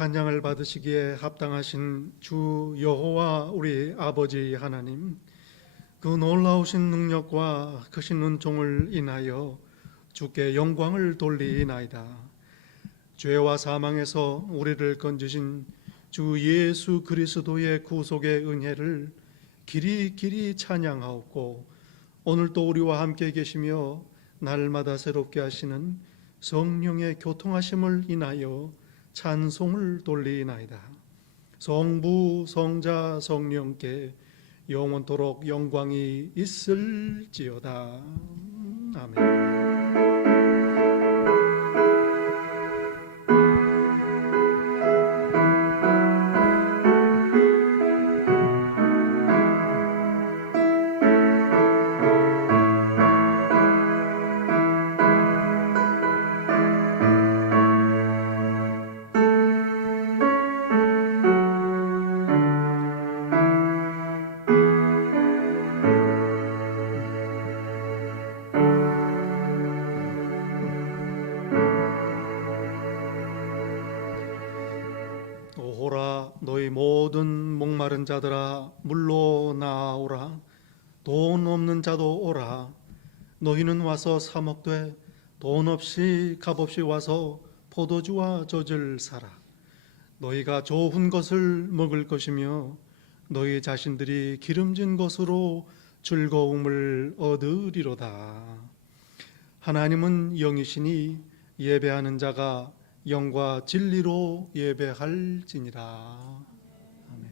찬양을 받으시기에 합당하신 주 여호와 우리 아버지 하나님, 그 놀라우신 능력과 크신 은총을 인하여 주께 영광을 돌리나이다. 죄와 사망에서 우리를 건지신 주 예수 그리스도의 구속의 은혜를 길이 찬양하옵고, 오늘도 우리와 함께 계시며 날마다 새롭게 하시는 성령의 교통하심을 인하여 찬송을 돌리나이다. 성부 성자 성령께 영원토록 영광이 있을지어다. 아멘. 오호라, 너희 모든 목마른 자들아 물로 나오라. 돈 없는 자도 오라. 너희는 와서 사 먹되 돈 없이 값없이 와서 포도주와 젖을 사라. 너희가 좋은 것을 먹을 것이며 너희 자신들이 기름진 것으로 즐거움을 얻으리로다. 하나님은 영이시니 예배하는 자가 영과 진리로 예배할지니라. 아멘.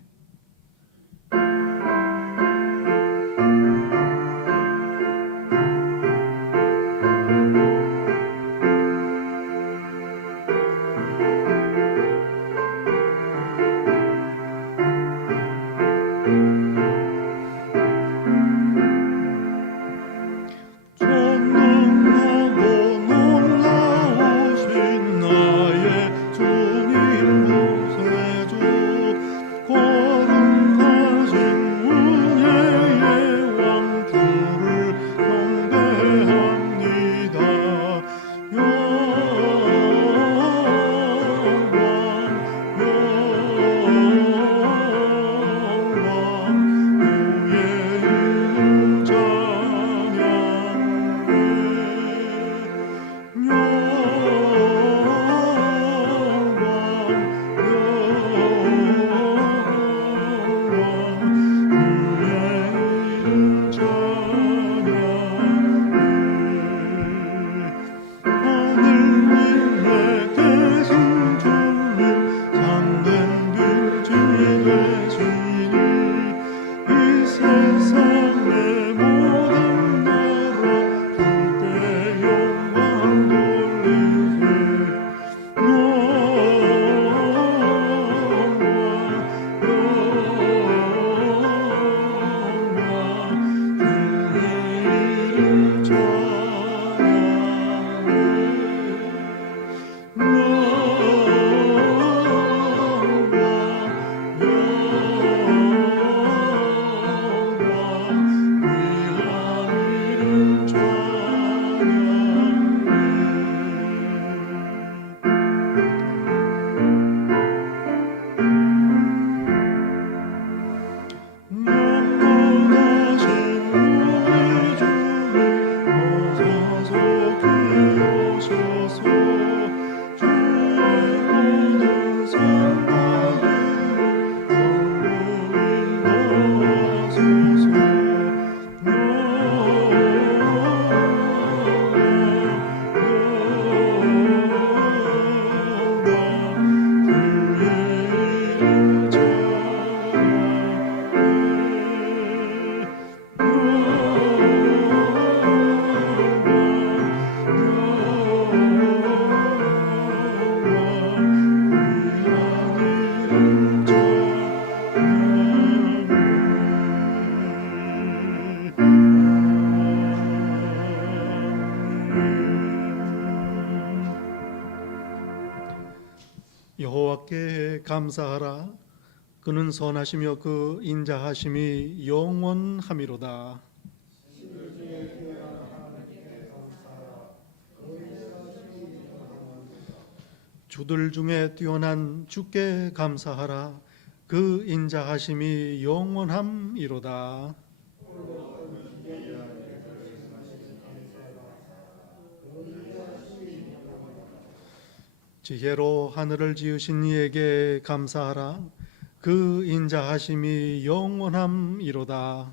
여호와께 감사하라. 그는 선하시며 그 인자하심이 영원함이로다. 주들 중에 뛰어난 주께 감사하라. 그 인자하심이 영원함이로다. 지혜로 하늘을 지으신 이에게 감사하라. 그 인자하심이 영원함이로다.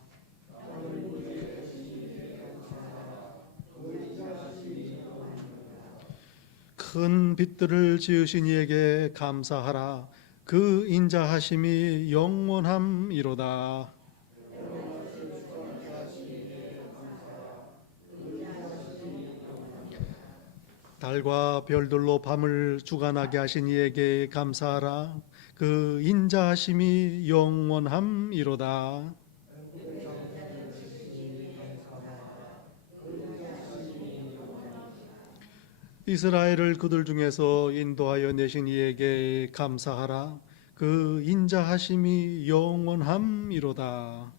큰 빛들을 지으신 이에게 감사하라. 그 인자하심이 영원함이로다. 달과 별들로 밤을 주관하게 하신 이에게 감사하라. 그 인자하심이 영원함이로다. 이스라엘을 그들 중에서 인도하여 내신 이에게 감사하라. 그 인자하심이 영원함이로다.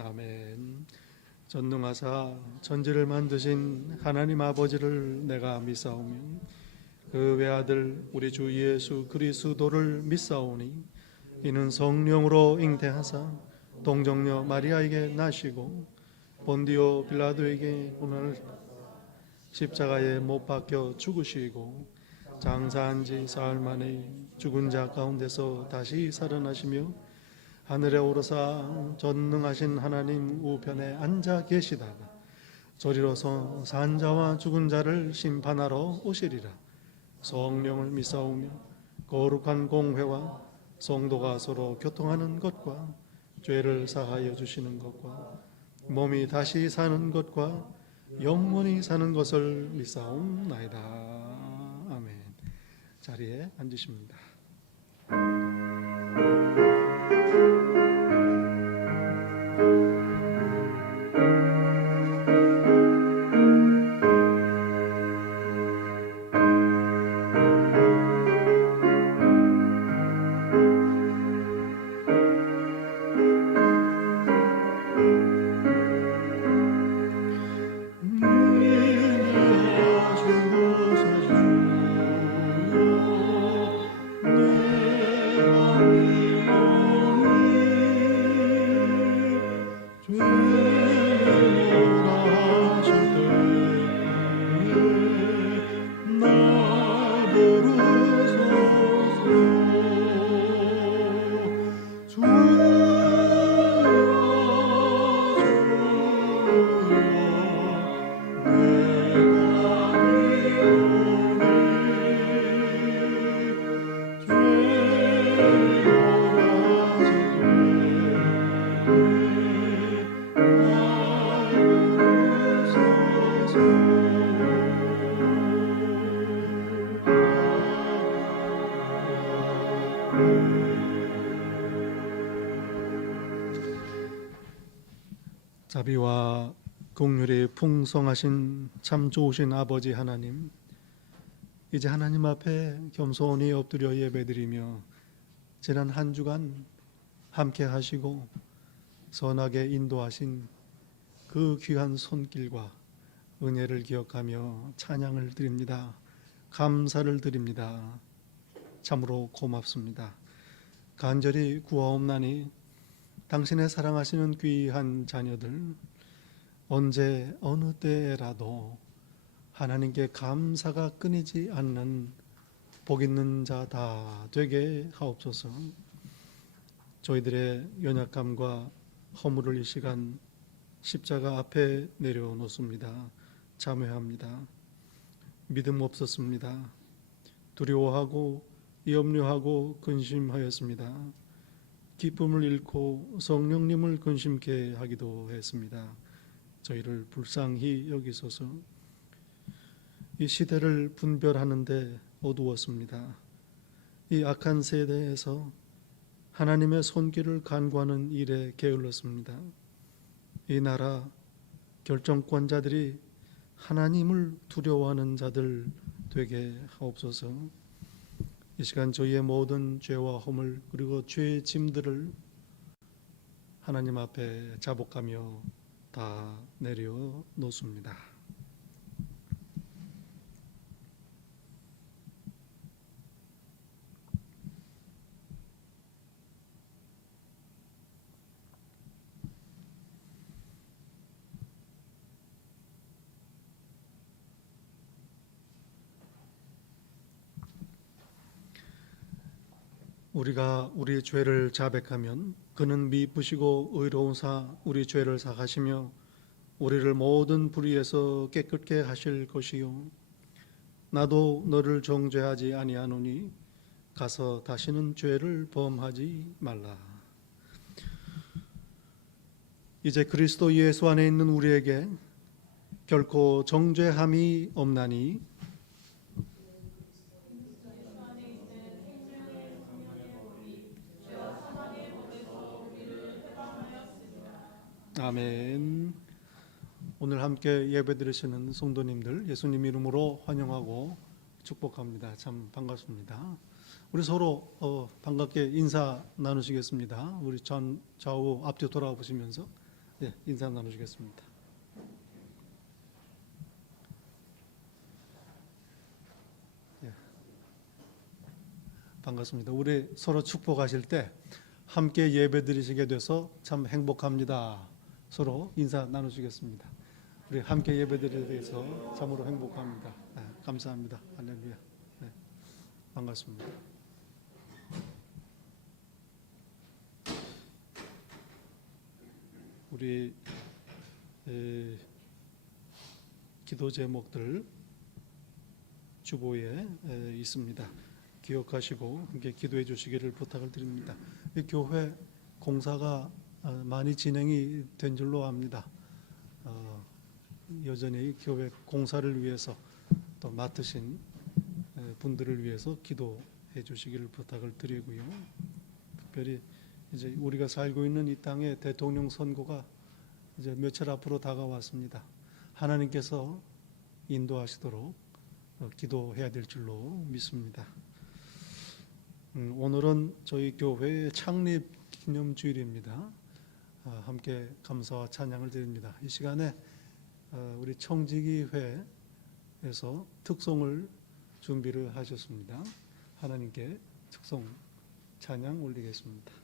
아멘. 전능하사 천지를 만드신 하나님 아버지를 내가 믿사오며 그 외아들 우리 주 예수 그리스도를 믿사오니 이는 성령으로 잉태하사 동정녀 마리아에게 나시고 본디오 빌라도에게 고난을 십자가에 못 박혀 죽으시고 장사한 지 사흘 만에 죽은 자 가운데서 다시 살아나시며 하늘에 오르사 전능하신 하나님 우편에 앉아 계시다가 저리로서 산 자와 죽은 자를 심판하러 오시리라. 성령을 믿사오며 거룩한 공회와 성도가 서로 교통하는 것과 죄를 사하여 주시는 것과 몸이 다시 사는 것과 영원히 사는 것을 믿사옵나이다. 아멘. 자리에 앉으십니다. 자비와 긍휼이 풍성하신 참 좋으신 아버지 하나님, 이제 하나님 앞에 겸손히 엎드려 예배드리며 지난 한 주간 함께 하시고 선하게 인도하신 그 귀한 손길과 은혜를 기억하며 찬양을 드립니다. 감사를 드립니다. 참으로 고맙습니다. 간절히 구하옵나니 당신의 사랑하시는 귀한 자녀들 언제 어느 때라도 하나님께 감사가 끊이지 않는 복 있는 자 다 되게 하옵소서. 저희들의 연약함과 허물을 이 시간 십자가 앞에 내려놓습니다. 참회합니다. 믿음 없었습니다. 두려워하고 염려하고 근심하였습니다. 기쁨을 잃고 성령님을 근심케 하기도 했습니다. 저희를 불쌍히 여기소서. 이 시대를 분별하는데 어두웠습니다. 이 악한 세대에서 하나님의 손길을 간구하는 일에 게을렀습니다. 이 나라 결정권자들이 하나님을 두려워하는 자들 되게 하옵소서. 이 시간 저희의 모든 죄와 허물 그리고 죄의 짐들을 하나님 앞에 자복하며 다 내려놓습니다. 우리가 우리 죄를 자백하면 그는 미쁘시고 의로우사 우리 죄를 사하시며 우리를 모든 불의에서 깨끗게 하실 것이요 나도 너를 정죄하지 아니하노니 가서 다시는 죄를 범하지 말라. 이제 그리스도 예수 안에 있는 우리에게 결코 정죄함이 없나니 아멘. 오늘 함께 예배드리시는 성도님들 예수님 이름으로 환영하고 축복합니다. 참 반갑습니다. 우리 서로 반갑게 인사 나누시겠습니다. 우리 좌우 앞뒤 돌아보시면서 인사 나누시겠습니다. 반갑습니다. 우리 서로 축복하실 때 함께 예배드리시게 돼서 참 행복합니다. 서로 인사 나누시겠습니다. 우리 함께 예배드리게 돼서 참으로 행복합니다. 감사합니다. 할렐루야. 반갑습니다. 우리 기도 제목들 주보에 있습니다. 기억하시고 함께 기도해 주시기를 부탁을 드립니다. 이 교회 공사가 많이 진행이 된 줄로 압니다. 여전히 교회 공사를 위해서 또 맡으신 분들을 위해서 기도해 주시기를 부탁을 드리고요. 특별히 이제 우리가 살고 있는 이 땅의 대통령 선거가 이제 며칠 앞으로 다가왔습니다. 하나님께서 인도하시도록 기도해야 될 줄로 믿습니다. 오늘은 저희 교회의 창립 기념주일입니다. 함께 감사와 찬양을 드립니다. 이 시간에 우리 청지기회에서 특송을 준비를 하셨습니다. 하나님께 특송 찬양 올리겠습니다.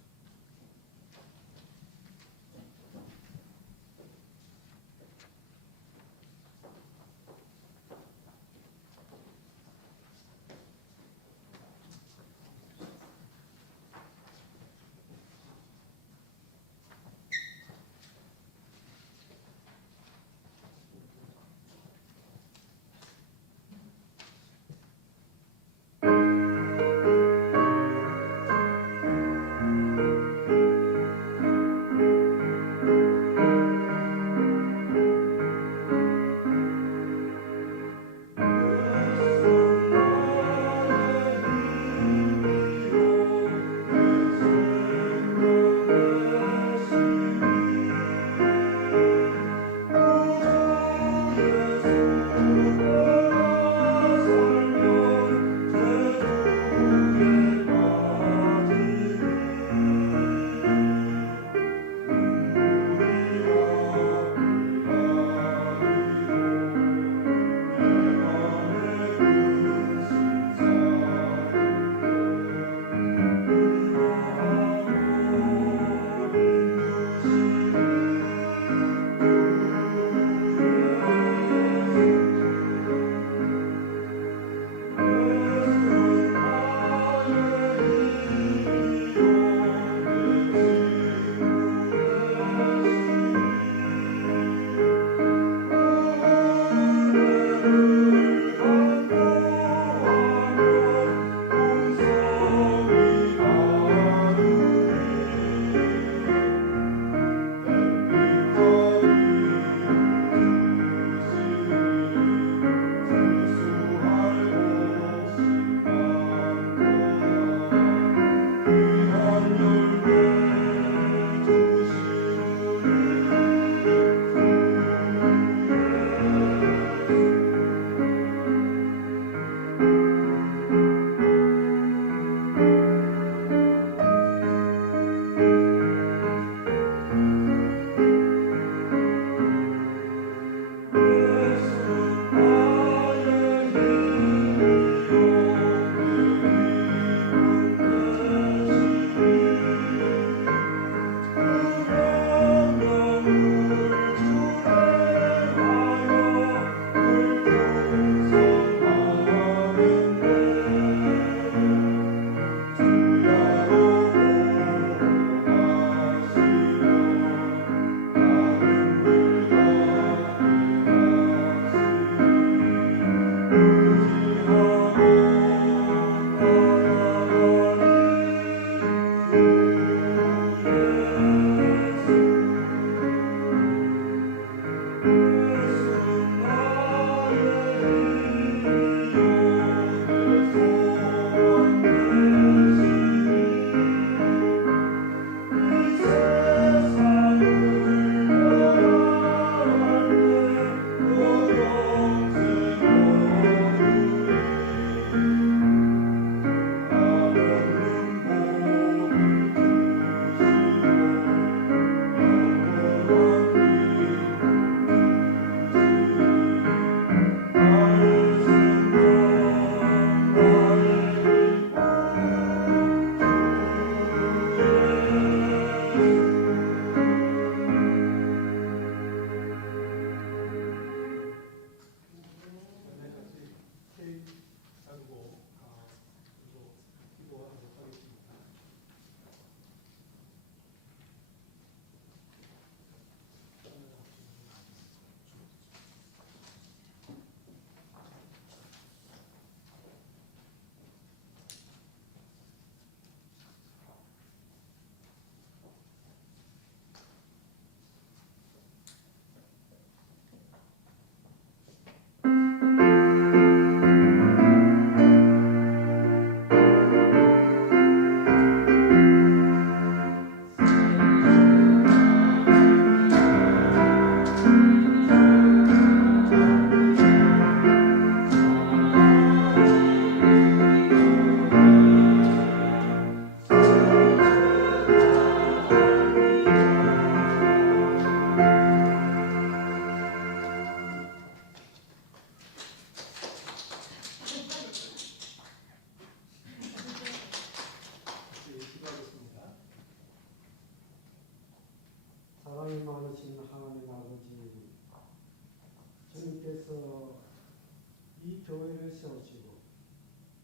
교회를 세우시고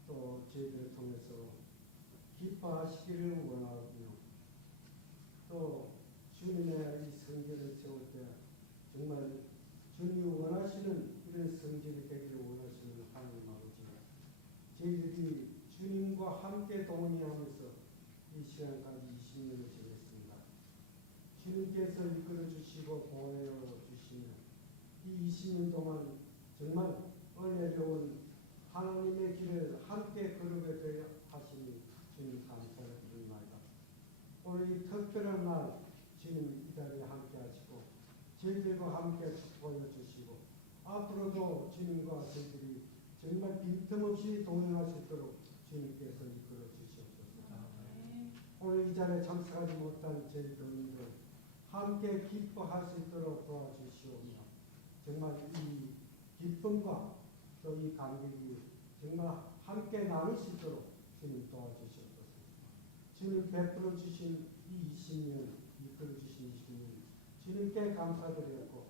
또 저희들을 통해서 기뻐하시기를 원하고요. 또 주님의 이 성전을 세울 때 정말 주님이 원하시는 이런 성전이 되기를 원하시는 하나님 아버지, 저희들이 주님과 함께 동의하면서 이 시간까지 20년을 지냈습니다. 주님께서 이끌어 주시고 보호해 주시며 이 20년 동안 정말 은혜로운 하나님의 길을 함께 걸어게 되어 하시니 주님 감사를 드립니다. 오늘 이 특별한 날 주님 이 자리에 함께 하시고 저희들과 함께 축복해 주시고 앞으로도 주님과 저희들이 정말 빈틈없이 동행할 수 있도록 주님께서 이끌어 주시옵소서. 오늘 이 자리에 참석하지 못한 저희 교인들 함께 기뻐할 수 있도록 도와주시오며 정말 이 기쁨과 또 이 감격이 정말 함께 나눌 수 있도록 주님 도와주시옵소서. 주님 베풀어 주신 이 20년, 이끌어 주신 20년 주님께 감사드렸고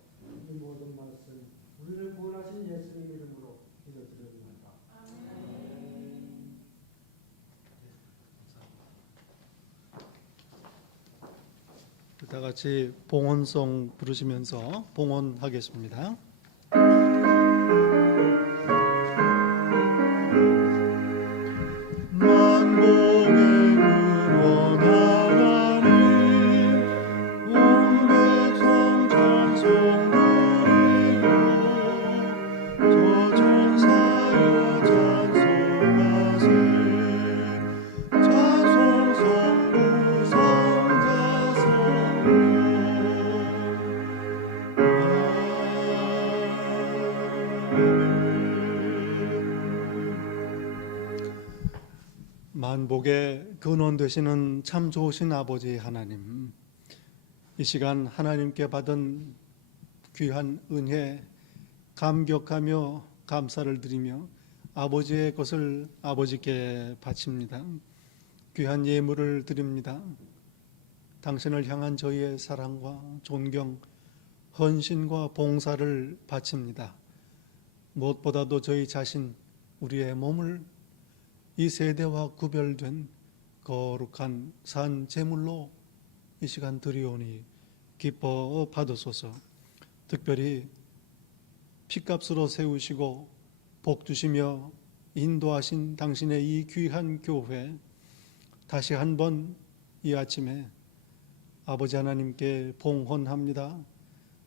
이 모든 말씀 우리를 구원하신 예수님 이름으로 기도드립니다. 아멘. 다 같이 봉헌송 부르시면서 봉헌하겠습니다. 만복의 근원 되시는 참 좋으신 아버지 하나님, 이 시간 하나님께 받은 귀한 은혜 감격하며 감사를 드리며 아버지의 것을 아버지께 바칩니다. 귀한 예물을 드립니다. 당신을 향한 저희의 사랑과 존경, 헌신과 봉사를 바칩니다. 무엇보다도 저희 자신, 우리의 몸을 이 세대와 구별된 거룩한 산 제물로 이 시간 드리오니 기뻐 받으소서. 특별히 피값으로 세우시고 복 주시며 인도하신 당신의 이 귀한 교회, 다시 한번 이 아침에 아버지 하나님께 봉헌합니다.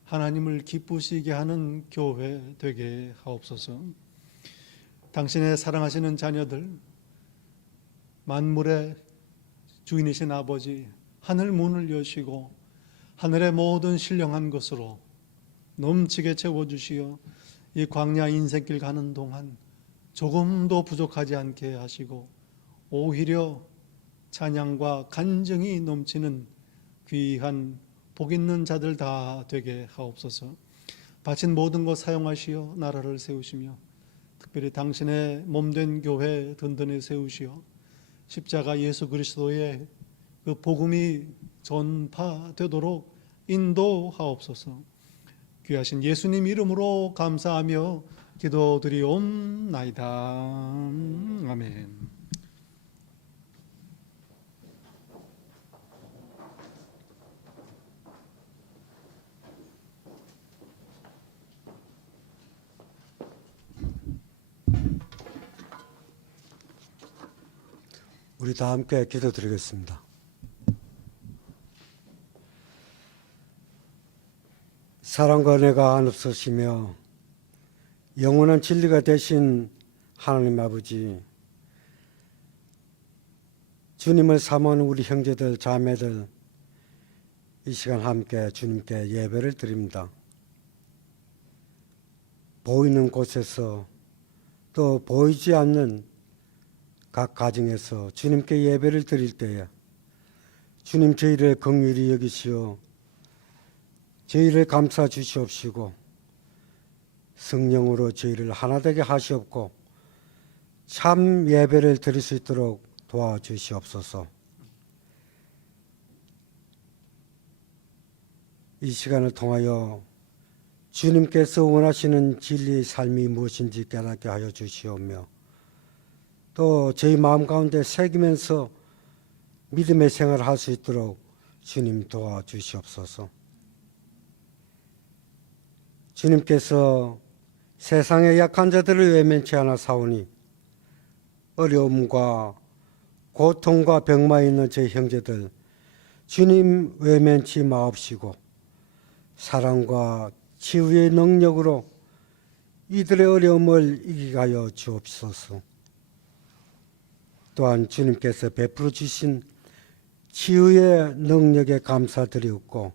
하나님을 기쁘시게 하는 교회 되게 하옵소서. 당신의 사랑하시는 자녀들, 만물의 주인이신 아버지, 하늘 문을 여시고 하늘의 모든 신령한 것으로 넘치게 채워주시어 이 광야 인생길 가는 동안 조금도 부족하지 않게 하시고 오히려 찬양과 간증이 넘치는 귀한 복 있는 자들 다 되게 하옵소서. 바친 모든 것 사용하시어 나라를 세우시며 특별히 당신의 몸된 교회 든든히 세우시어 십자가 예수 그리스도의 그 복음이 전파되도록 인도하옵소서. 귀하신 예수님 이름으로 감사하며 기도드리옵나이다. 아멘. 우리 다 함께 기도드리겠습니다. 사랑과 은혜가 한없으시며 영원한 진리가 되신 하나님 아버지, 주님을 사모하는 우리 형제들 자매들 이 시간 함께 주님께 예배를 드립니다. 보이는 곳에서 또 보이지 않는 각 가정에서 주님께 예배를 드릴 때에 주님 저희를 긍휼히 여기시어 저희를 감싸 주시옵시고 성령으로 저희를 하나 되게 하시옵고 참 예배를 드릴 수 있도록 도와주시옵소서. 이 시간을 통하여 주님께서 원하시는 진리의 삶이 무엇인지 깨닫게 하여 주시오며 또 저희 마음 가운데 새기면서 믿음의 생활을 할 수 있도록 주님 도와주시옵소서. 주님께서 세상의 약한 자들을 외면치 않아 사오니 어려움과 고통과 병마에 있는 제 형제들 주님 외면치 마옵시고 사랑과 치유의 능력으로 이들의 어려움을 이기게 하여 주옵소서. 또한 주님께서 베풀어 주신 치유의 능력에 감사드리옵고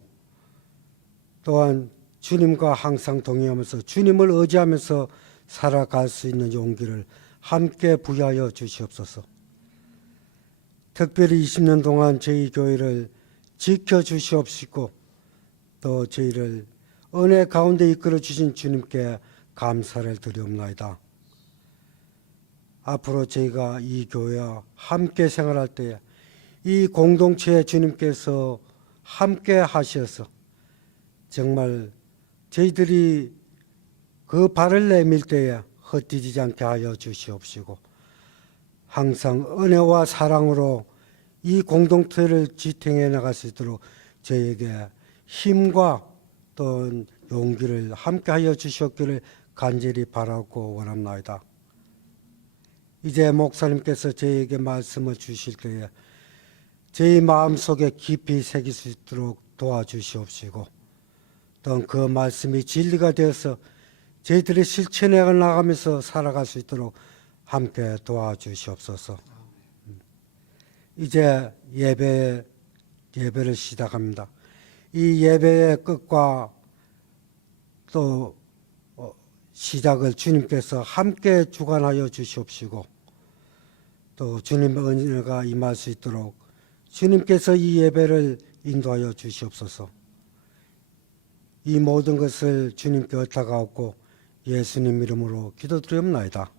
또한 주님과 항상 동행하면서 주님을 의지하면서 살아갈 수 있는 용기를 함께 부여하여 주시옵소서. 특별히 20년 동안 저희 교회를 지켜주시옵시고 또 저희를 은혜 가운데 이끌어 주신 주님께 감사를 드리옵나이다. 앞으로 저희가 이 교회와 함께 생활할 때 이 공동체에 주님께서 함께 하셔서 정말 저희들이 그 발을 내밀 때에 헛디지지 않게 하여 주시옵시고 항상 은혜와 사랑으로 이 공동체를 지탱해 나갈 수 있도록 저에게 힘과 또 용기를 함께 하여 주시옵기를 간절히 바라고 원합니다. 이제 목사님께서 저에게 말씀을 주실 때에 저희 마음속에 깊이 새길 수 있도록 도와주시옵시고 또 그 말씀이 진리가 되어서 저희들이 실천해 나가면서 살아갈 수 있도록 함께 도와주시옵소서. 이제 예배를 시작합니다. 이 예배의 끝과 또 시작을 주님께서 함께 주관하여 주시옵시고 또 주님의 은혜가 임할 수 있도록 주님께서 이 예배를 인도하여 주시옵소서. 이 모든 것을 주님께 엇다가옵고 예수님 이름으로 기도드리옵나이다.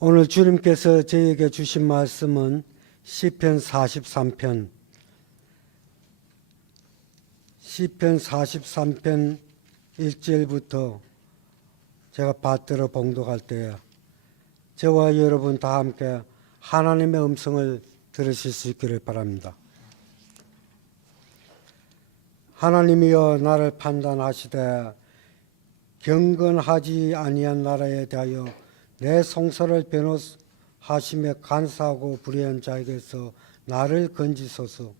오늘 주님께서 저에게 주신 말씀은 시편 43편 1절부터 제가 받들어 봉독할 때 저와 여러분 다 함께 하나님의 음성을 들으실 수 있기를 바랍니다. 하나님이여 나를 판단하시되 경건하지 아니한 나라에 대하여 내 송사를 변호하시며 간사하고 불의한 자에게서 나를 건지소서.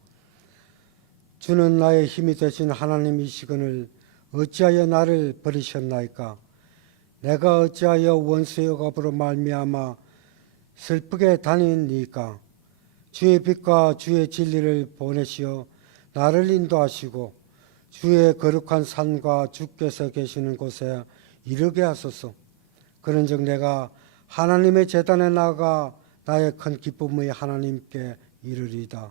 주는 나의 힘이 되신 하나님이시거늘 어찌하여 나를 버리셨나이까? 내가 어찌하여 원수의 억압으로 말미암아 슬프게 다니니까? 주의 빛과 주의 진리를 보내시어 나를 인도하시고 주의 거룩한 산과 주께서 계시는 곳에 이르게 하소서. 그런즉 내가 하나님의 제단에 나아가 나의 큰 기쁨의 하나님께 이르리이다.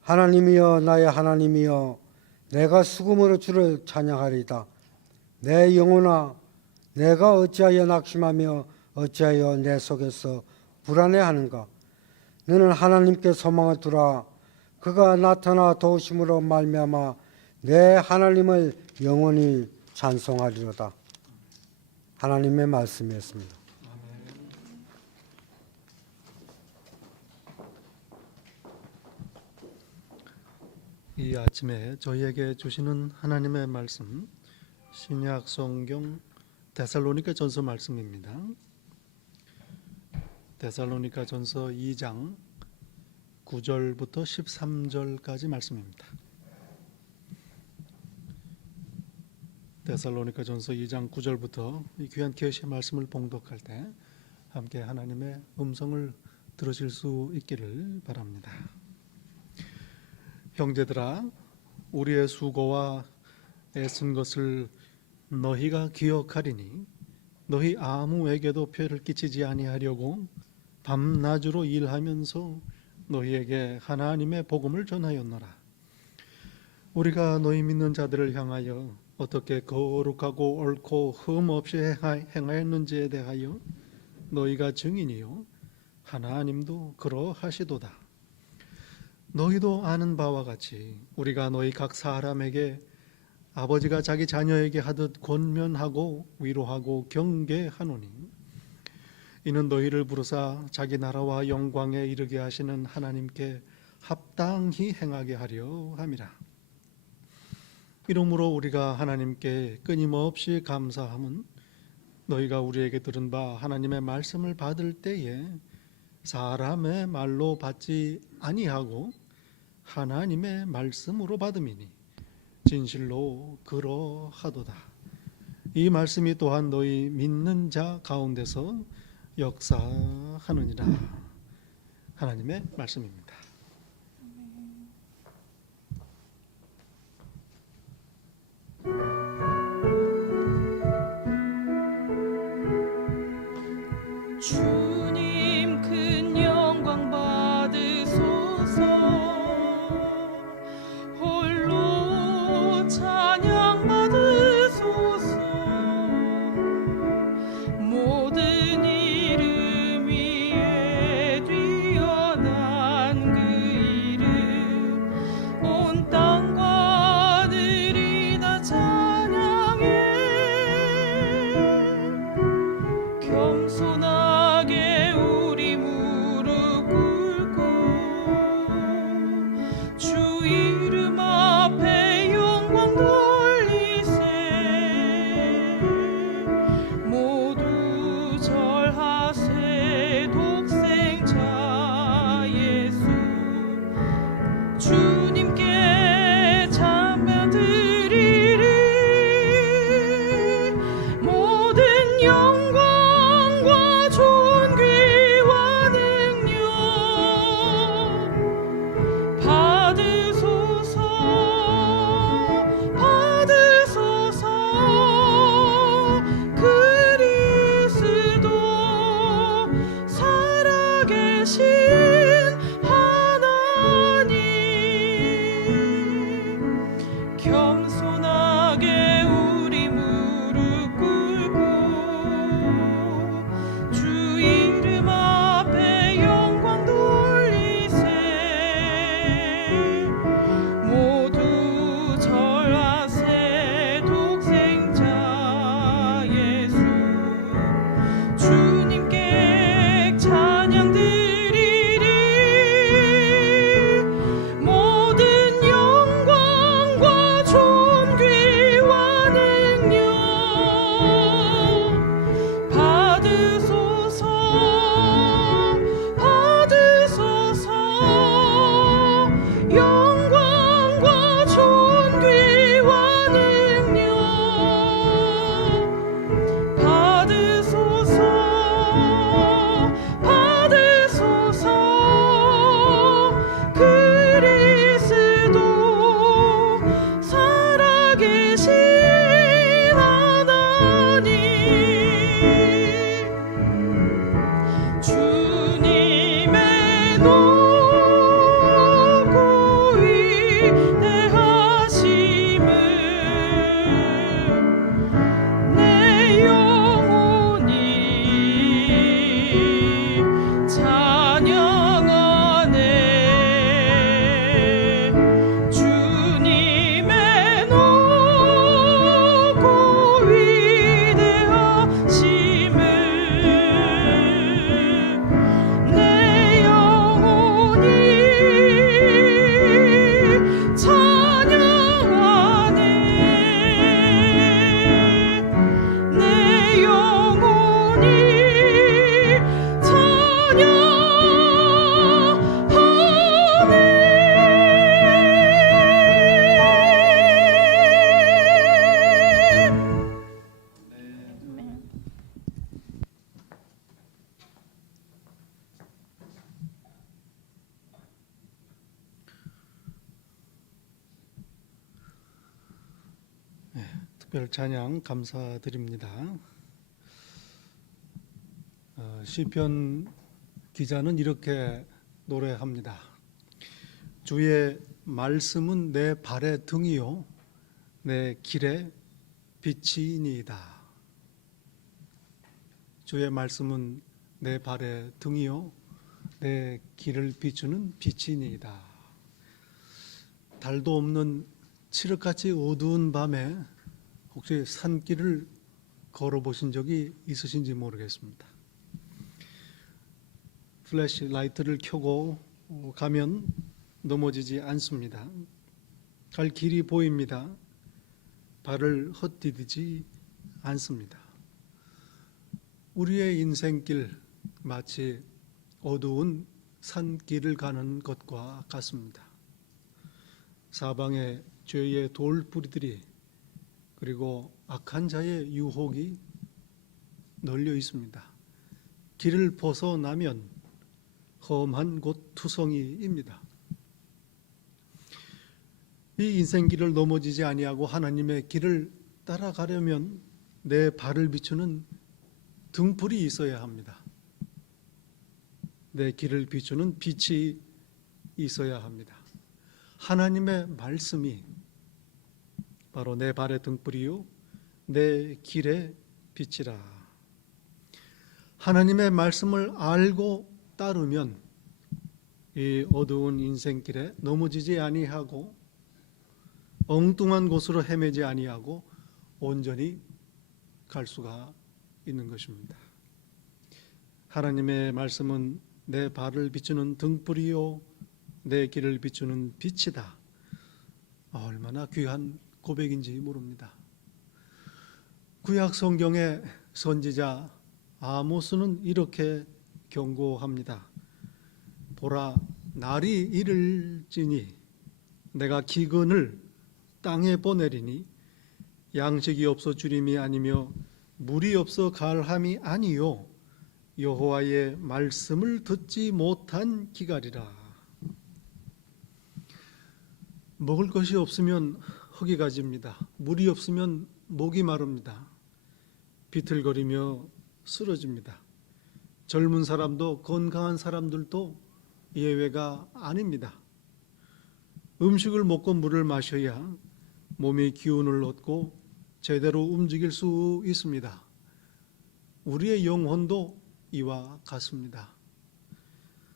하나님이여 나의 하나님이여 내가 수금으로 주를 찬양하리이다. 내 영혼아 내가 어찌하여 낙심하며 어찌하여 내 속에서 불안해하는가? 너는 하나님께 소망을 두라. 그가 나타나 도우심으로 말미암아 내 하나님을 영원히 찬송하리로다. 하나님의 말씀이었습니다. 이 아침에 저희에게 주시는 하나님의 말씀 신약 성경 데살로니가 전서 말씀입니다. 데살로니가 전서 2장 9절부터 13절까지 말씀입니다. 데살로니가 전서 2장 9절부터 이 귀한 계시의 말씀을 봉독할 때 함께 하나님의 음성을 들으실 수 있기를 바랍니다. 형제들아 우리의 수고와 애쓴 것을 너희가 기억하리니 너희 아무에게도 폐를 끼치지 아니하려고 밤낮으로 일하면서 너희에게 하나님의 복음을 전하였노라. 우리가 너희 믿는 자들을 향하여 어떻게 거룩하고 옳고 흠 없이 행하였는지에 대하여 너희가 증인이요 하나님도 그러하시도다. 너희도 아는 바와 같이 우리가 너희 각 사람에게 아버지가 자기 자녀에게 하듯 권면하고 위로하고 경계하노니 이는 너희를 부르사 자기 나라와 영광에 이르게 하시는 하나님께 합당히 행하게 하려 함이라. 이러므로 우리가 하나님께 끊임없이 감사함은 너희가 우리에게 들은 바 하나님의 말씀을 받을 때에 사람의 말로 받지 아니하고 하나님의 말씀으로 받음이니 진실로 그러하도다. 이 말씀이 또한 너희 믿는 자 가운데서 역사하느니라. 하나님의 말씀입니다. 주님 큰 영광 받으소서. 홀로 찬양 받으소서. 모든 이름 위에 뛰어난 그 이름 온 땅과 들이 다 찬양해. 겸손하게 우리 무릎 꿇고 주 이름 앞에 영광 돌리세. 모두 절하세. 독생자 예수 주님께 찬양 드리리. 모든 영광과 존귀와 능력 받으소서. 받으소서. 그리스도 살아계신 하나님 겸손하게 우리 무릎 꿇고 주 이름 앞에 영광 돌리세. 모두 절하세. 독생자 예수 주님께 찬양 드리리. 모든 영광과 존귀와 능력 받으소서. 받으소서. 영광과 존귀와 능력 받으소서. 받으소서. 그리스도 살아계신 하나님 주님의 높고 위대하심을 내 영혼이 찬양하네. 주님의 높고 위대하심을 내 영혼이 찬양하네. 내 영혼이 찬양하네. 특별 찬양 감사드립니다. 시편 기자는 이렇게 노래합니다. 주의 말씀은 내 발의 등이요 내 길의 빛이니이다. 주의 말씀은 내 발의 등이요 내 길을 비추는 빛이니이다. 달도 없는 칠흑같이 어두운 밤에 혹시 산길을 걸어보신 적이 있으신지 모르겠습니다. 플래시 라이트를 켜고 가면 넘어지지 않습니다. 갈 길이 보입니다. 발을 헛디디지 않습니다. 우리의 인생길 마치 어두운 산길을 가는 것과 같습니다. 사방에 죄의 돌뿌리들이 그리고 악한 자의 유혹이 널려 있습니다. 길을 벗어나면 험한 곳 투성이입니다. 이 인생길을 넘어지지 아니하고 하나님의 길을 따라가려면 내 발을 비추는 등불이 있어야 합니다. 내 길을 비추는 빛이 있어야 합니다. 하나님의 말씀이 바로 내 발의 등불이요 내 길의 빛이라. 하나님의 말씀을 알고 따르면 이 어두운 인생길에 넘어지지 아니하고 엉뚱한 곳으로 헤매지 아니하고 온전히 갈 수가 있는 것입니다. 하나님의 말씀은 내 발을 비추는 등불이요 내 길을 비추는 빛이다. 얼마나 귀한 고백인지 모릅니다. 구약 성경의 선지자 아모스는 이렇게 경고합니다. 보라, 날이 이를지니 내가 기근을 땅에 보내리니 양식이 없어 주림이 아니며 물이 없어 갈함이 아니요 여호와의 말씀을 듣지 못한 기갈이라. 먹을 것이 없으면 흙이 가집니다. 물이 없으면 목이 마릅니다. 비틀거리며 쓰러집니다. 젊은 사람도 건강한 사람들도 예외가 아닙니다. 음식을 먹고 물을 마셔야 몸이 기운을 얻고 제대로 움직일 수 있습니다. 우리의 영혼도 이와 같습니다.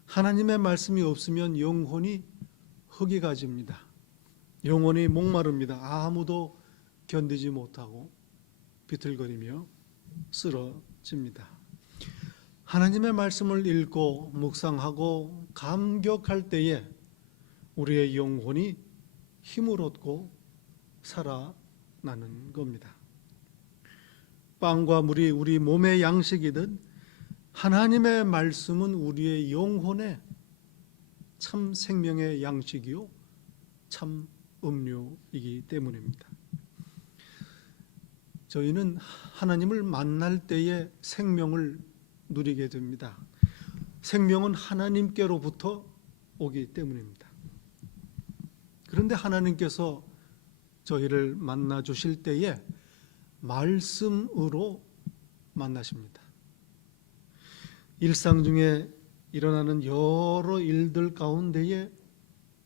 하나님의 말씀이 없으면 영혼이 흙이 가집니다. 영혼이 목마릅니다. 아무도 견디지 못하고 비틀거리며 쓰러집니다. 하나님의 말씀을 읽고 묵상하고 감격할 때에 우리의 영혼이 힘을 얻고 살아나는 겁니다. 빵과 물이 우리 몸의 양식이든 하나님의 말씀은 우리의 영혼의 참 생명의 양식이요 참 음료이기 때문입니다. 저희는 하나님을 만날 때에 생명을 누리게 됩니다. 생명은 하나님께로부터 오기 때문입니다. 그런데 하나님께서 저희를 만나 주실 때에 말씀으로 만나십니다. 일상 중에 일어나는 여러 일들 가운데에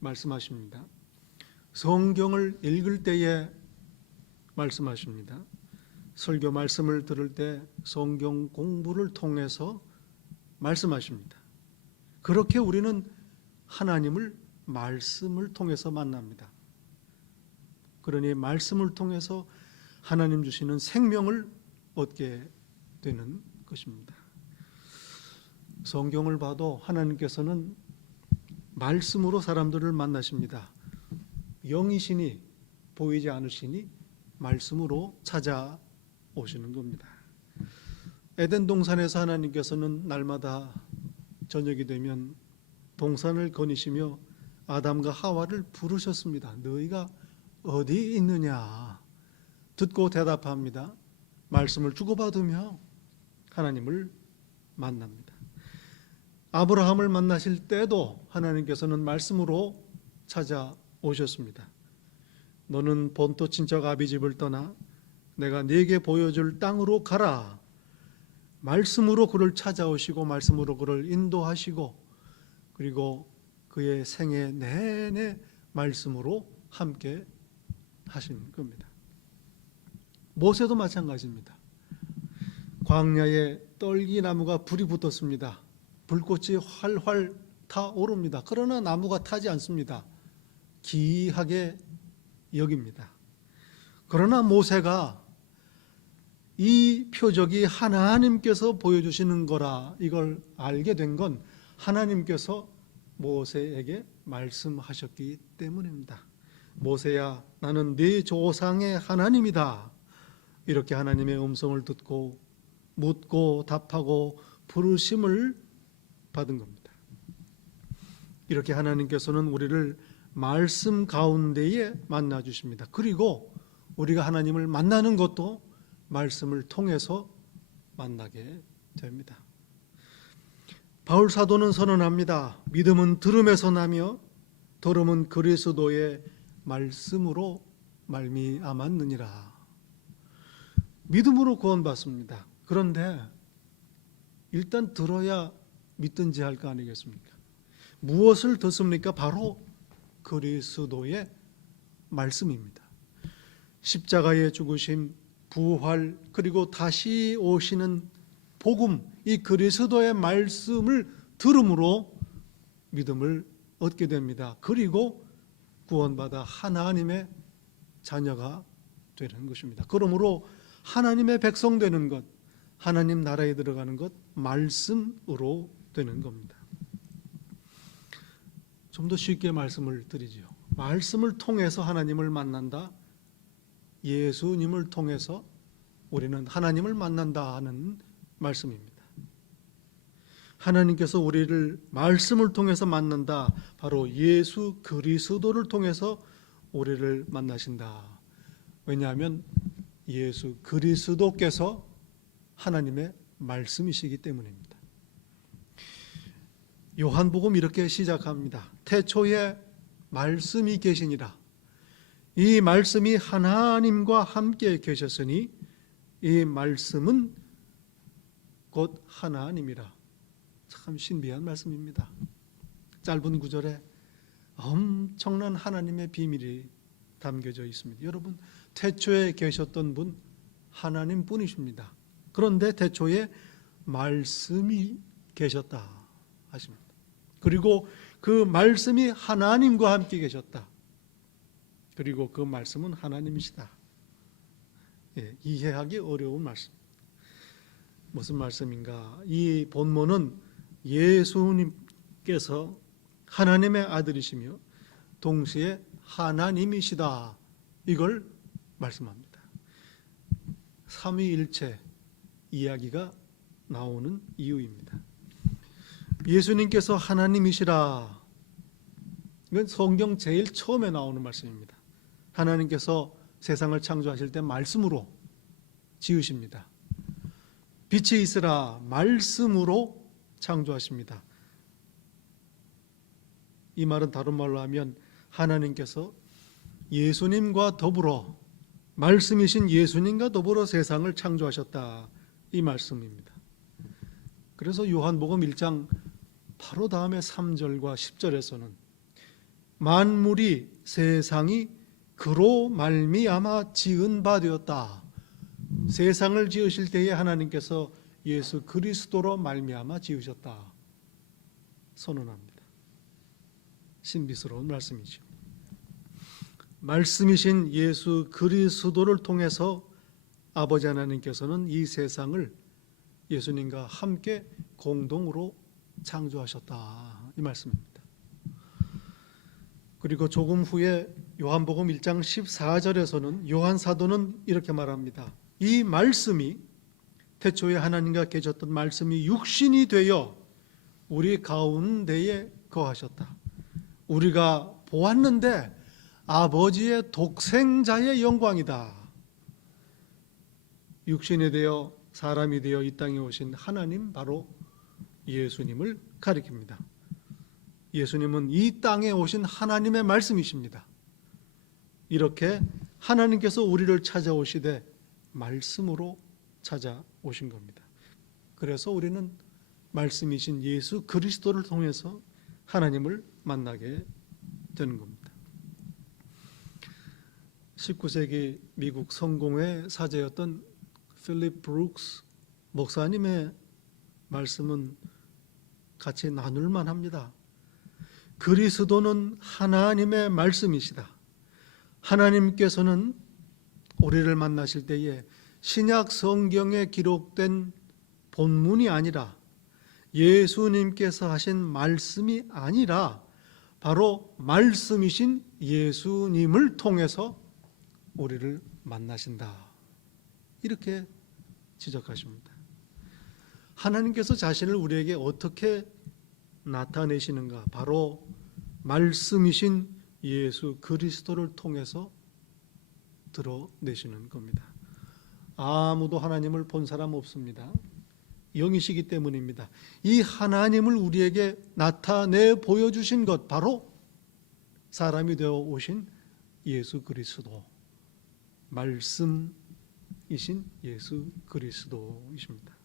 말씀하십니다. 성경을 읽을 때에 말씀하십니다. 설교 말씀을 들을 때 성경 공부를 통해서 말씀하십니다. 그렇게 우리는 하나님을 말씀을 통해서 만납니다. 그러니 말씀을 통해서 하나님 주시는 생명을 얻게 되는 것입니다. 성경을 봐도 하나님께서는 말씀으로 사람들을 만나십니다. 영이시니 보이지 않으시니 말씀으로 찾아오시는 겁니다. 에덴 동산에서 하나님께서는 날마다 저녁이 되면 동산을 거니시며 아담과 하와를 부르셨습니다. 너희가 어디 있느냐? 듣고 대답합니다. 말씀을 주고받으며 하나님을 만납니다. 아브라함을 만나실 때도 하나님께서는 말씀으로 찾아오셨습니다. 너는 본토 친척 아비집을 떠나 내가 네게 보여줄 땅으로 가라. 말씀으로 그를 찾아오시고 말씀으로 그를 인도하시고 그리고 그 그의 생애 내내 말씀으로 함께 하신 겁니다. 모세도 마찬가지입니다. 광야에 떨기나무가 불이 붙었습니다. 불꽃이 활활 타오릅니다. 그러나 나무가 타지 않습니다. 기이하게 여깁니다. 그러나 모세가 이 표적이 하나님께서 보여주시는 거라 이걸 알게 된 건 하나님께서 모세에게 말씀하셨기 때문입니다. 모세야, 나는 네 조상의 하나님이다. 이렇게 하나님의 음성을 듣고 묻고 답하고 부르심을 받은 겁니다. 이렇게 하나님께서는 우리를 말씀 가운데에 만나 주십니다. 그리고 우리가 하나님을 만나는 것도 말씀을 통해서 만나게 됩니다. 바울 사도는 선언합니다. 믿음은 들음에서 나며 들음은 그리스도의 말씀으로 말미암았느니라. 믿음으로 구원받습니다. 그런데 일단 들어야 믿든지 할 거 아니겠습니까? 무엇을 듣습니까? 바로 그리스도의 말씀입니다. 십자가의 죽으심, 부활, 그리고 다시 오시는 복음, 이 그리스도의 말씀을 들음으로 믿음을 얻게 됩니다. 그리고 구원받아 하나님의 자녀가 되는 것입니다. 그러므로 하나님의 백성 되는 것, 하나님 나라에 들어가는 것, 말씀으로 되는 겁니다. 좀 더 쉽게 말씀을 드리죠. 말씀을 통해서 하나님을 만난다. 예수님을 통해서 우리는 하나님을 만난다 하는 말씀입니다. 하나님께서 우리를 말씀을 통해서 만난다. 바로 예수 그리스도를 통해서 우리를 만나신다. 왜냐하면 예수 그리스도께서 하나님의 말씀이시기 때문입니다. 요한복음 이렇게 시작합니다. 태초에 말씀이 계시니라. 이 말씀이 하나님과 함께 계셨으니 이 말씀은 곧 하나님이라. 참 신비한 말씀입니다. 짧은 구절에 엄청난 하나님의 비밀이 담겨져 있습니다. 여러분, 태초에 계셨던 분 하나님 뿐이십니다. 그런데 태초에 말씀이 계셨다 하십니다. 그리고 그 말씀이 하나님과 함께 계셨다. 그리고 그 말씀은 하나님이시다. 이해하기 어려운 말씀. 무슨 말씀인가? 이 본문은 예수님께서 하나님의 아들이시며 동시에 하나님이시다. 이걸 말씀합니다. 삼위일체 이야기가 나오는 이유입니다. 예수님께서 하나님이시라. 이건 성경 제일 처음에 나오는 말씀입니다. 하나님께서 세상을 창조하실 때 말씀으로 지으십니다. 빛이 있으라 말씀으로 창조하십니다. 이 말은 다른 말로 하면 하나님께서 예수님과 더불어 말씀이신 예수님과 더불어 세상을 창조하셨다. 이 말씀입니다. 그래서 요한복음 1장 바로 다음에 3절과 10절에서는 만물이 세상이 그로 말미암아 지은 바 되었다. 세상을 지으실 때에 하나님께서 예수 그리스도로 말미암아 지으셨다. 선언합니다. 신비스러운 말씀이죠. 말씀이신 예수 그리스도를 통해서 아버지 하나님께서는 이 세상을 예수님과 함께 공동으로 창조하셨다. 이 말씀입니다. 그리고 조금 후에 요한복음 1장 14절에서는 요한 사도는 이렇게 말합니다. 이 말씀이 태초에 하나님과 계셨던 말씀이 육신이 되어 우리 가운데에 거하셨다. 우리가 보았는데 아버지의 독생자의 영광이다. 육신이 되어 사람이 되어 이 땅에 오신 하나님, 바로 예수님을 가리킵니다. 예수님은 이 땅에 오신 하나님의 말씀이십니다. 이렇게 하나님께서 우리를 찾아오시되 말씀으로 찾아오신 겁니다. 그래서 우리는 말씀이신 예수 그리스도를 통해서 하나님을 만나게 되는 겁니다. 19세기 미국 성공회 사제였던 필립 브룩스 목사님의 말씀은 같이 나눌만 합니다. 그리스도는 하나님의 말씀이시다. 하나님께서는 우리를 만나실 때에 신약 성경에 기록된 본문이 아니라 예수님께서 하신 말씀이 아니라 바로 말씀이신 예수님을 통해서 우리를 만나신다. 이렇게 지적하십니다. 하나님께서 자신을 우리에게 어떻게 나타내시는가? 바로 말씀이신 예수 그리스도를 통해서 드러내시는 겁니다. 아무도 하나님을 본 사람 없습니다. 영이시기 때문입니다. 이 하나님을 우리에게 나타내 보여주신 것 바로 사람이 되어 오신 예수 그리스도, 말씀이신 예수 그리스도이십니다.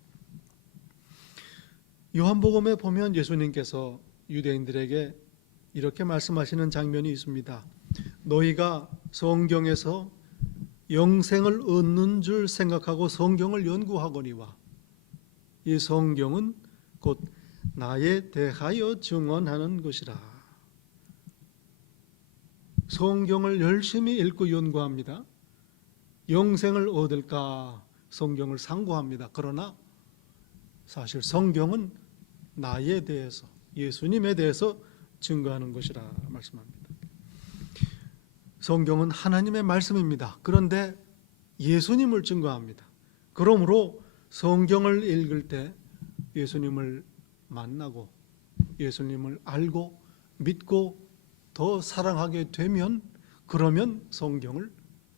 요한복음에 보면 예수님께서 유대인들에게 이렇게 말씀하시는 장면이 있습니다. 너희가 성경에서 영생을 얻는 줄 생각하고 성경을 연구하거니와 이 성경은 곧 나에 대하여 증언하는 것이라. 성경을 열심히 읽고 연구합니다. 영생을 얻을까 성경을 상고합니다. 그러나 사실 성경은 나에 대해서, 예수님에 대해서 증거하는 것이라 말씀합니다. 성경은 하나님의 말씀입니다. 그런데 예수님을 증거합니다. 그러므로 성경을 읽을 때 예수님을 만나고 예수님을 알고 믿고 더 사랑하게 되면 그러면 성경을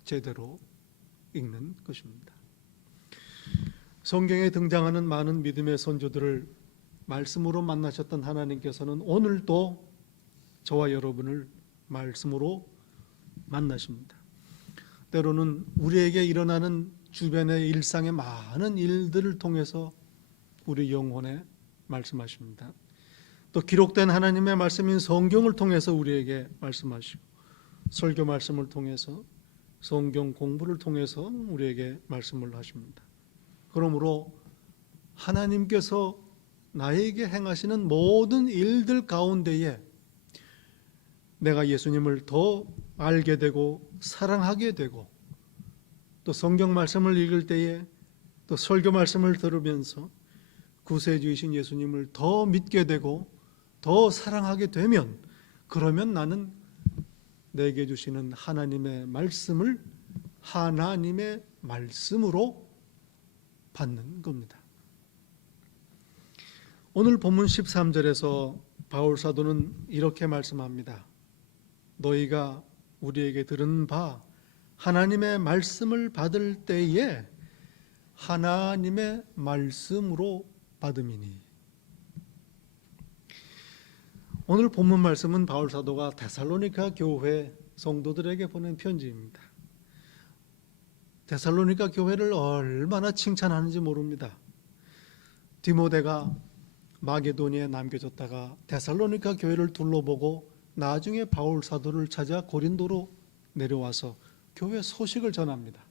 제대로 읽는 것입니다. 성경에 등장하는 많은 믿음의 선조들을 말씀으로 만나셨던 하나님께서는 오늘도 저와 여러분을 말씀으로 만나십니다. 때로는 우리에게 일어나는 주변의 일상의 많은 일들을 통해서 우리 영혼에 말씀하십니다. 또 기록된 하나님의 말씀인 성경을 통해서 우리에게 말씀하시고 설교 말씀을 통해서 성경 공부를 통해서 우리에게 말씀을 하십니다. 그러므로 하나님께서 나에게 행하시는 모든 일들 가운데에 내가 예수님을 더 알게 되고 사랑하게 되고 또 성경 말씀을 읽을 때에 또 설교 말씀을 들으면서 구세주이신 예수님을 더 믿게 되고 더 사랑하게 되면 그러면 나는 내게 주시는 하나님의 말씀을 하나님의 말씀으로 받는 겁니다. 오늘 본문 13절에서 바울 사도는 이렇게 말씀합니다. 너희가 우리에게 들은 바 하나님의 말씀을 받을 때에 하나님의 말씀으로 받음이니. 오늘 본문 말씀은 바울 사도가 데살로니가 교회 성도들에게 보낸 편지입니다. 데살로니가 교회를 얼마나 칭찬하는지 모릅니다. 디모데가 마게도니아에 남겨졌다가 데살로니가 교회를 둘러보고 나중에 바울 사도를 찾아 고린도로 내려와서 교회 소식을 전합니다.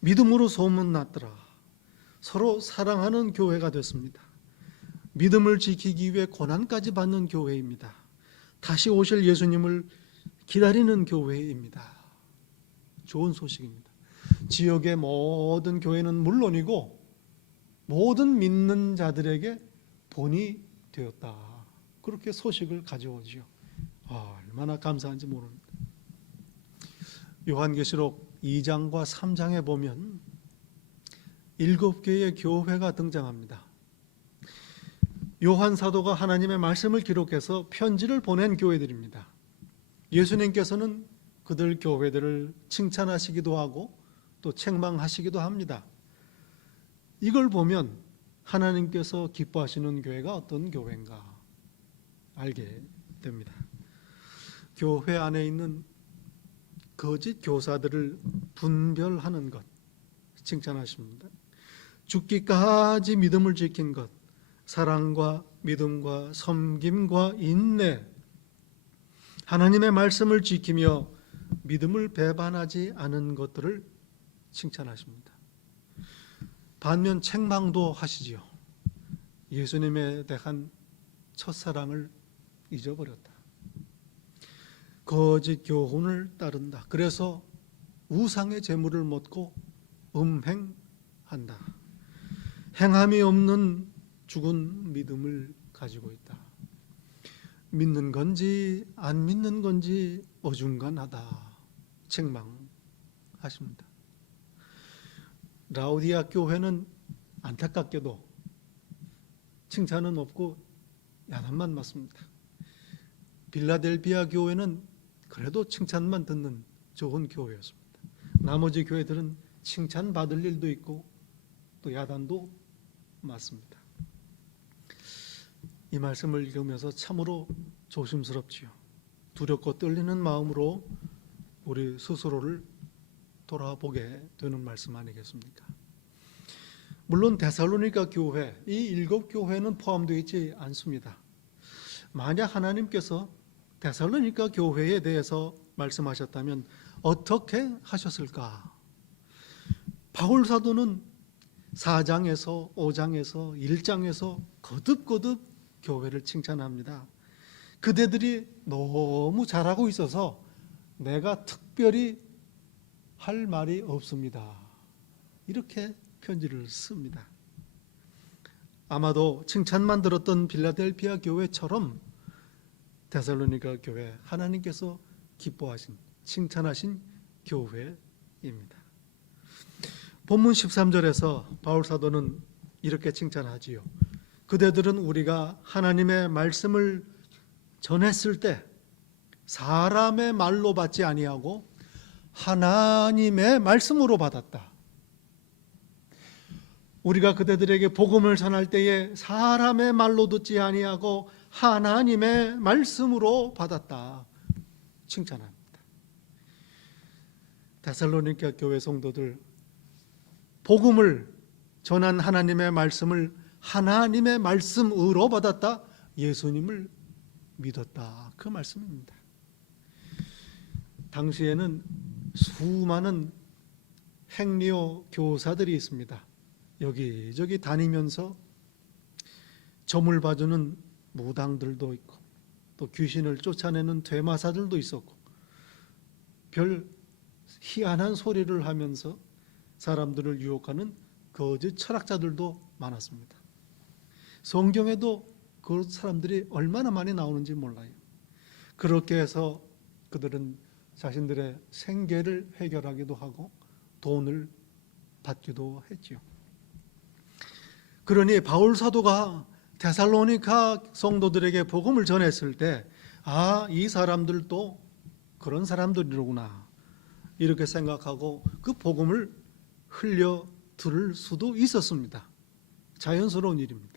믿음으로 소문났더라. 서로 사랑하는 교회가 됐습니다. 믿음을 지키기 위해 고난까지 받는 교회입니다. 다시 오실 예수님을 기다리는 교회입니다. 좋은 소식입니다. 지역의 모든 교회는 물론이고 모든 믿는 자들에게 본이 되었다. 그렇게 소식을 가져오지요. 얼마나 감사한지 모릅니다. 요한계시록 2장과 3장에 보면 7개의 교회가 등장합니다. 요한 사도가 하나님의 말씀을 기록해서 편지를 보낸 교회들입니다. 예수님께서는 그들 교회들을 칭찬하시기도 하고 또 책망하시기도 합니다. 이걸 보면 하나님께서 기뻐하시는 교회가 어떤 교회인가 알게 됩니다. 교회 안에 있는 거짓 교사들을 분별하는 것 칭찬하십니다. 죽기까지 믿음을 지킨 것, 사랑과 믿음과 섬김과 인내, 하나님의 말씀을 지키며 믿음을 배반하지 않은 것들을 칭찬하십니다. 반면 책망도 하시지요. 예수님에 대한 첫사랑을 잊어버렸다. 거짓 교훈을 따른다. 그래서 우상의 제물을 먹고 음행한다. 행함이 없는 죽은 믿음을 가지고 있다. 믿는 건지 안 믿는 건지 어중간하다. 책망하십니다. 라오디아 교회는 안타깝게도 칭찬은 없고 야단만 맞습니다. 빌라델비아 교회는 그래도 칭찬만 듣는 좋은 교회였습니다. 나머지 교회들은 칭찬받을 일도 있고 또 야단도 맞습니다. 이 말씀을 읽으면서 참으로 조심스럽지요. 두렵고 떨리는 마음으로 우리 스스로를 돌아보게 되는 말씀 아니겠습니까? 물론 데살로니가 교회, 이 7교회는 포함되어 있지 않습니다. 만약 하나님께서 데살로니가 교회에 대해서 말씀하셨다면 어떻게 하셨을까? 바울 사도는 4장에서 5장에서 1장에서 거듭거듭 교회를 칭찬합니다. 그대들이 너무 잘하고 있어서 내가 특별히 할 말이 없습니다. 이렇게 편지를 씁니다. 아마도 칭찬만 들었던 빌라델비아 교회처럼 데살로니가 교회, 하나님께서 기뻐하신, 칭찬하신 교회입니다. 본문 13절에서 바울 사도는 이렇게 칭찬하지요. 그대들은 우리가 하나님의 말씀을 전했을 때 사람의 말로 받지 아니하고 하나님의 말씀으로 받았다. 우리가 그대들에게 복음을 전할 때에 사람의 말로 듣지 아니하고 하나님의 말씀으로 받았다. 칭찬합니다. 데살로니가 교회 성도들, 복음을 전한 하나님의 말씀을 하나님의 말씀으로 받았다. 예수님을 믿었다. 그 말씀입니다. 당시에는 수많은 행리오 교사들이 있습니다. 여기저기 다니면서 점을 봐주는 무당들도 있고 또 귀신을 쫓아내는 되마사들도 있었고 별 희한한 소리를 하면서 사람들을 유혹하는 거짓 철학자들도 많았습니다. 성경에도 그 사람들이 얼마나 많이 나오는지 몰라요. 그렇게 해서 그들은 자신들의 생계를 해결하기도 하고 돈을 받기도 했지요. 그러니 바울 사도가 데살로니가 성도들에게 복음을 전했을 때 이 사람들도 그런 사람들이로구나 이렇게 생각하고 그 복음을 흘려 들을 수도 있었습니다. 자연스러운 일입니다.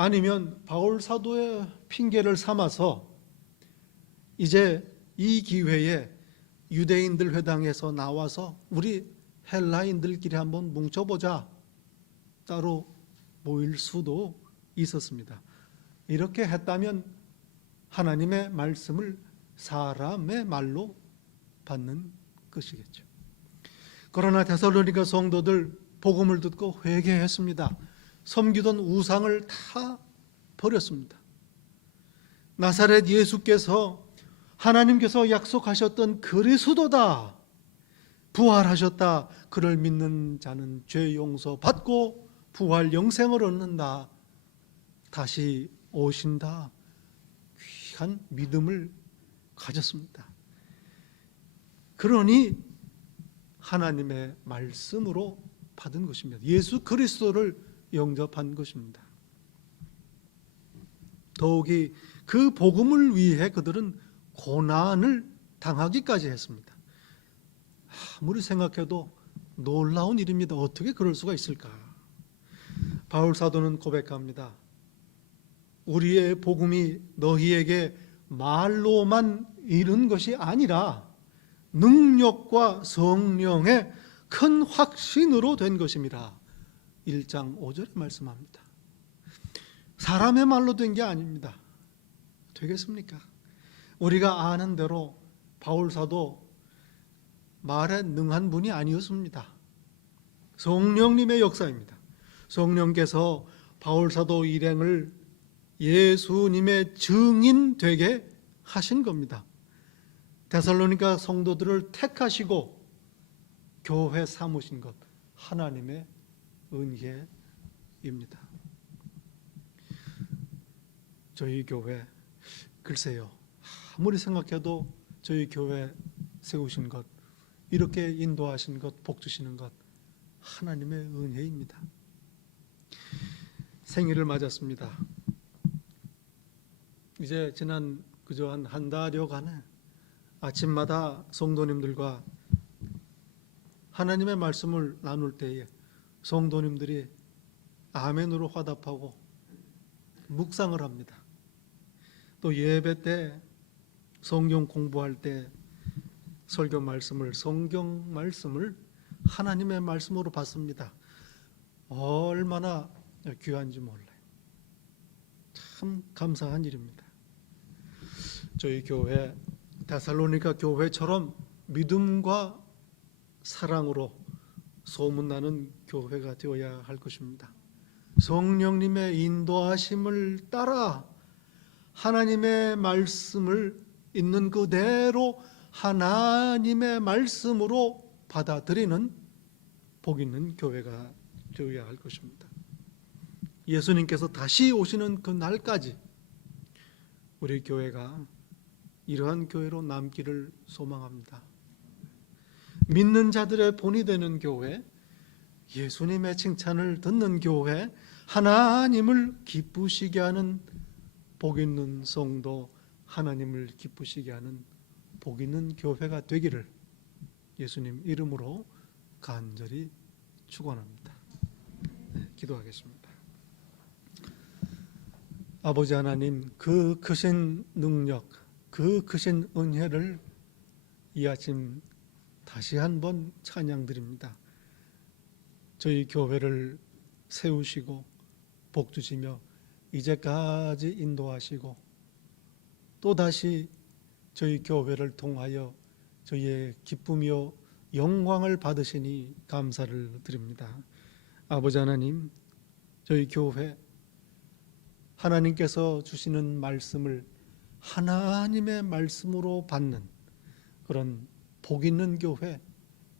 아니면 바울 사도의 핑계를 삼아서 이제 이 기회에 유대인들 회당에서 나와서 우리 헬라인들끼리 한번 뭉쳐보자, 따로 모일 수도 있었습니다. 이렇게 했다면 하나님의 말씀을 사람의 말로 받는 것이겠죠. 그러나 데살로니가 성도들 복음을 듣고 회개했습니다. 섬기던 우상을 다 버렸습니다. 나사렛 예수께서 하나님께서 약속하셨던 그리스도다, 부활하셨다, 그를 믿는 자는 죄 용서 받고 부활 영생을 얻는다, 다시 오신다, 귀한 믿음을 가졌습니다. 그러니 하나님의 말씀으로 받은 것입니다. 예수 그리스도를 영접한 것입니다. 더욱이 그 복음을 위해 그들은 고난을 당하기까지 했습니다. 아무리 생각해도 놀라운 일입니다. 어떻게 그럴 수가 있을까? 바울 사도는 고백합니다. 우리의 복음이 너희에게 말로만 이른 것이 아니라 능력과 성령의 큰 확신으로 된 것입니다. 1장 5절에 말씀합니다. 사람의 말로 된 게 아닙니다. 되겠습니까? 우리가 아는 대로 바울 사도 말에 능한 분이 아니었습니다. 성령님의 역사입니다. 성령께서 바울 사도 일행을 예수님의 증인 되게 하신 겁니다. 데살로니가 성도들을 택하시고 교회 삼으신 것, 하나님의 은혜입니다. 저희 교회, 글쎄요, 아무리 생각해도 저희 교회 세우신 것, 이렇게 인도하신 것, 복 주시는 것, 하나님의 은혜입니다. 생일을 맞았습니다. 이제 지난 그저 한 달여간에 아침마다 성도님들과 하나님의 말씀을 나눌 때에 성도님들이 아멘으로 화답하고 묵상을 합니다. 또 예배 때 성경 공부할 때 설교 말씀을, 성경 말씀을 하나님의 말씀으로 받습니다. 얼마나 귀한지 몰라요. 참 감사한 일입니다. 저희 교회, 데살로니가 교회처럼 믿음과 사랑으로 소문나는 교회가 되어야 할 것입니다. 성령님의 인도하심을 따라 하나님의 말씀을 있는 그대로 하나님의 말씀으로 받아들이는 복 있는 교회가 되어야 할 것입니다. 예수님께서 다시 오시는 그 날까지 우리 교회가 이러한 교회로 남기를 소망합니다. 믿는 자들의 본이 되는 교회, 예수님의 칭찬을 듣는 교회, 하나님을 기쁘시게 하는 복 있는 성도, 하나님을 기쁘시게 하는 복 있는 교회가 되기를 예수님 이름으로 간절히 축원합니다. 기도하겠습니다. 아버지 하나님, 그 크신 능력, 그 크신 은혜를 이 아침 다시 한번 찬양드립니다. 저희 교회를 세우시고 복 주시며 이제까지 인도하시고 또다시 저희 교회를 통하여 저희의 기쁨이요 영광을 받으시니 감사를 드립니다. 아버지 하나님, 저희 교회 하나님께서 주시는 말씀을 하나님의 말씀으로 받는 그런 복 있는 교회,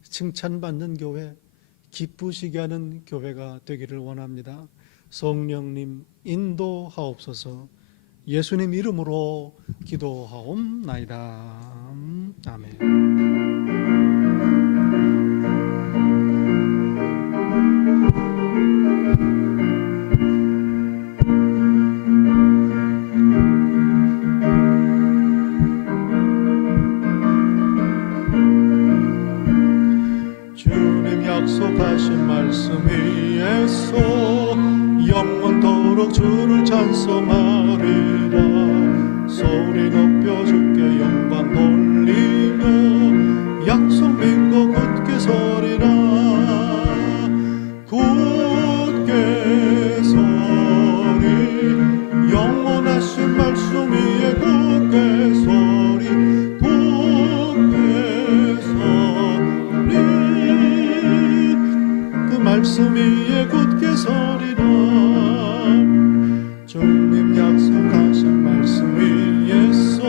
칭찬받는 교회, 기쁘시게 하는 교회가 되기를 원합니다. 성령님 인도하옵소서. 예수님 이름으로 기도하옵나이다. 아멘. 주님 약속하신 말씀 위에서 영원토록 주를 찬송하리라. 소리 높여 주께 영광 돌리며 약속 믿고 굳게 서리라. 굳게 서리 영원하신 말씀 위에 굳게 서리 굳게 서리 그 말씀 위에 굳게 서리라. 주님 약속하신 말씀 위에서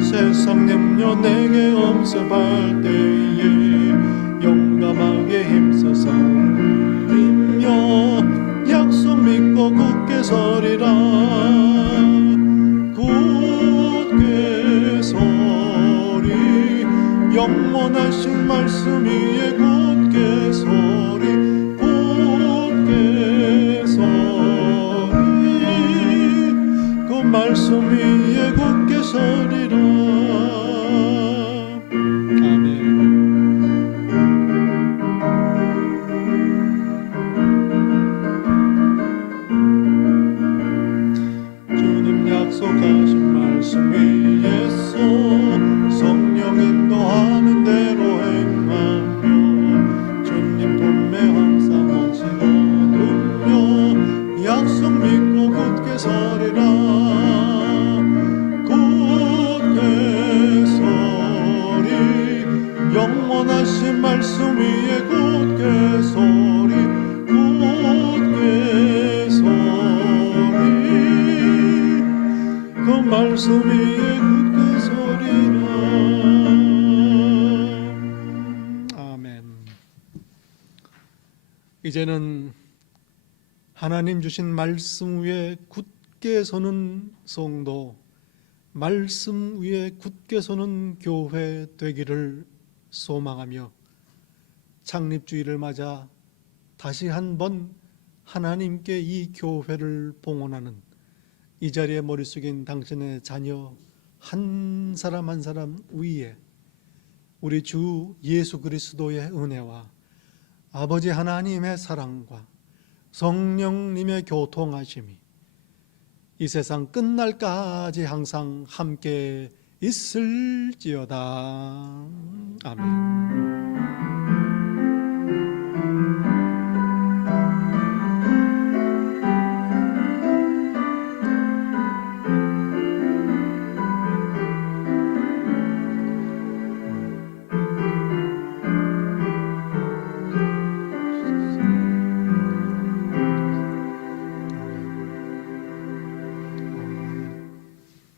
세상 염려 내게 엄습할 때에 용감하게 힘써서 힘며 약속 믿고 굳게 서리라. 굳게 서리 영원하신 말씀 위에 굳게 서리 굳게 서리 그 말씀 위에 굳게 서리라. 아멘. 주님 약속하신 말씀 위에서 성령 인도하는 대로 행하며 이제는 하나님 주신 말씀 위에 굳게 서는 성도, 말씀 위에 굳게 서는 교회 되기를 소망하며 창립주의를 맞아 다시 한번 하나님께 이 교회를 봉헌하는 이 자리에 머리 숙인 당신의 자녀 한 사람 한 사람 위에 우리 주 예수 그리스도의 은혜와 아버지 하나님의 사랑과 성령님의 교통하심이 이 세상 끝날까지 항상 함께 있을지어다. 아멘.